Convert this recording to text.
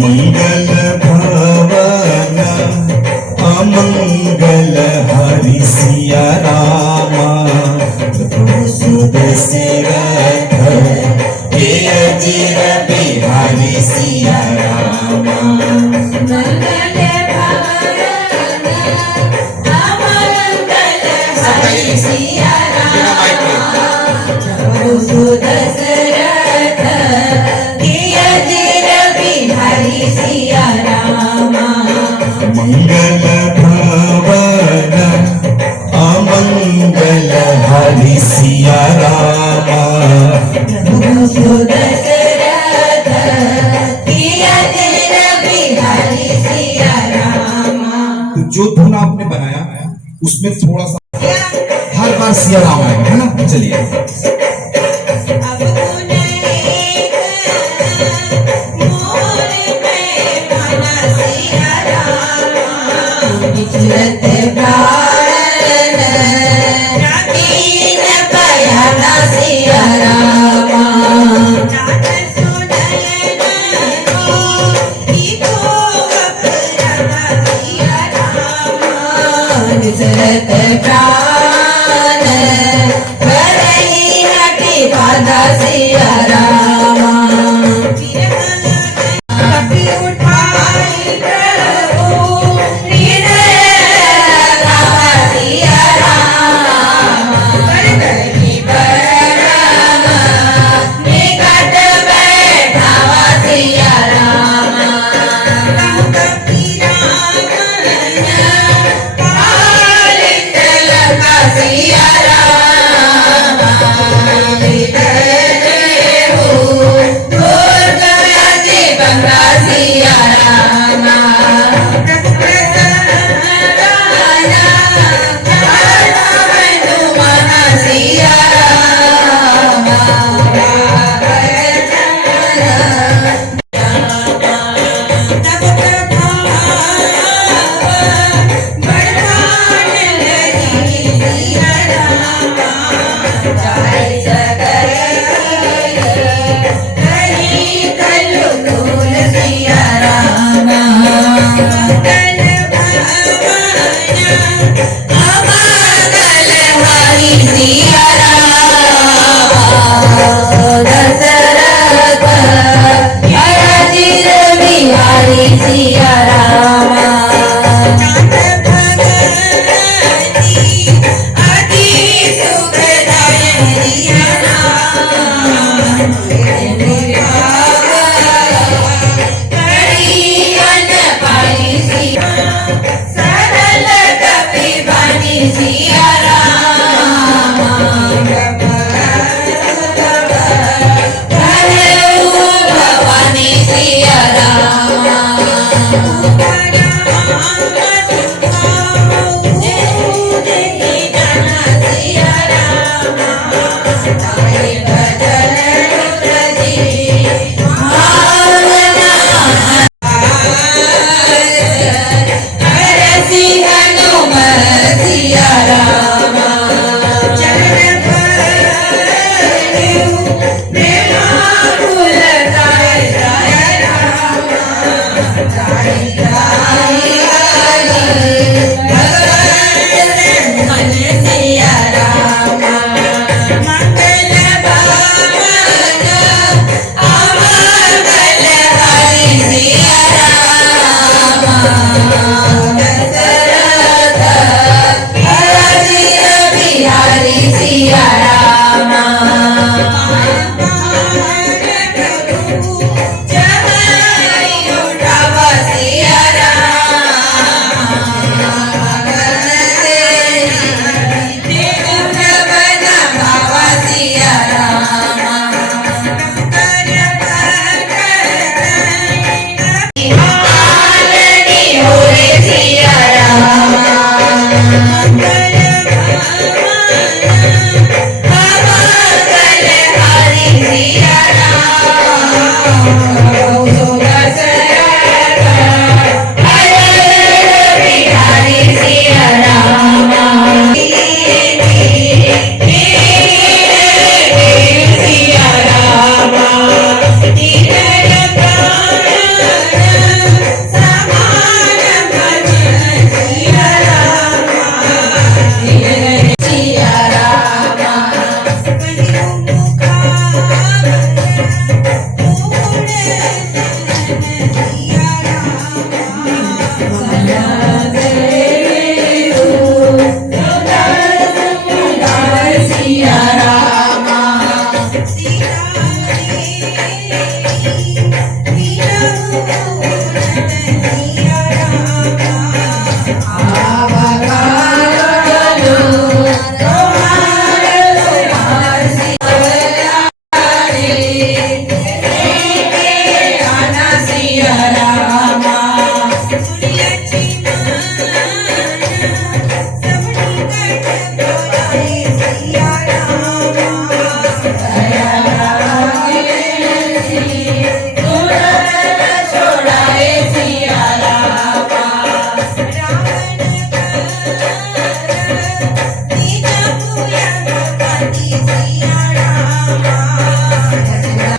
मंगल भवन अमंगल हरि सिया रामा सुदशरथ हे अजीर बिहारी सिया रामा मंगल भवन अमंगल हरि सिया रामा सुदशरथ हे अजीर बिहारी सिया रामा मंगल भवन अमंगल हरि सिया रामा सुदशरथ हे अजीर बिहारी सिया रामा। तो जो धुन आपने बनाया उसमें थोड़ा सा हर बार सिया राम आएगा, है ना? चलिए अब गुण एक मोर में बना सिया रामा विचरत प्राण रामीन बयाना सिया रामा नाथ सुनयन को इको अपराधा सिया रामा विचरत प्राण યમ કાંતિ